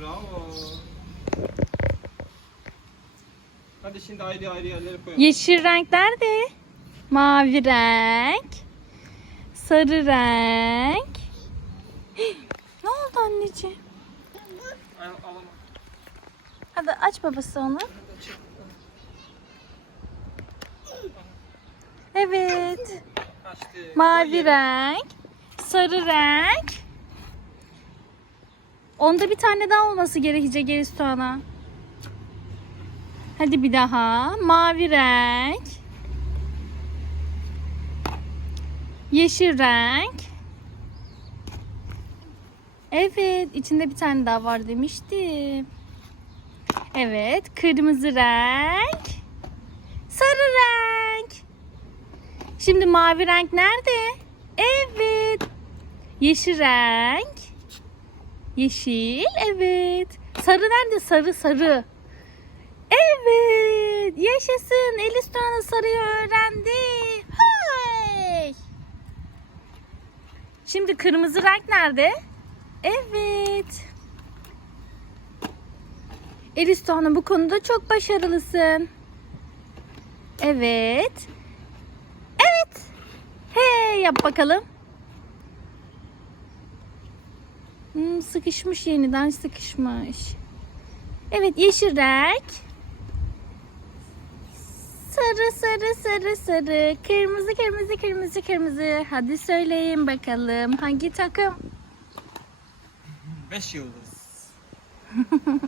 Bravo. Hadi şimdi ayrı ayrı yerlere koyalım. Yeşil renk nerede? Mavi renk. Sarı renk. Ne oldu anneciğim? Alamam. Hadi aç babası onu. Evet. Açtı. Mavi renk. Sarı renk. Onda bir tane daha olması gerekecek Elis. Hadi bir daha. Mavi renk. Yeşil renk. Evet, içinde bir tane daha var demiştim. Evet, kırmızı renk. Sarı renk. Şimdi mavi renk nerede? Evet. Yeşil renk. Yeşil, evet. Sarı nerede? Sarı, sarı. Evet. Yaşasın. Elis sarıyı öğrendi. Hay. Şimdi kırmızı renk nerede? Evet. Elis bu konuda çok başarılısın. Evet. Evet. Hey yap bakalım. Hmm, sıkışmış yeniden sıkışmış. Evet yeşil renk. Sarı sarı sarı sarı. Kırmızı kırmızı kırmızı kırmızı. Hadi söyleyin bakalım hangi takım? Beş yıldız.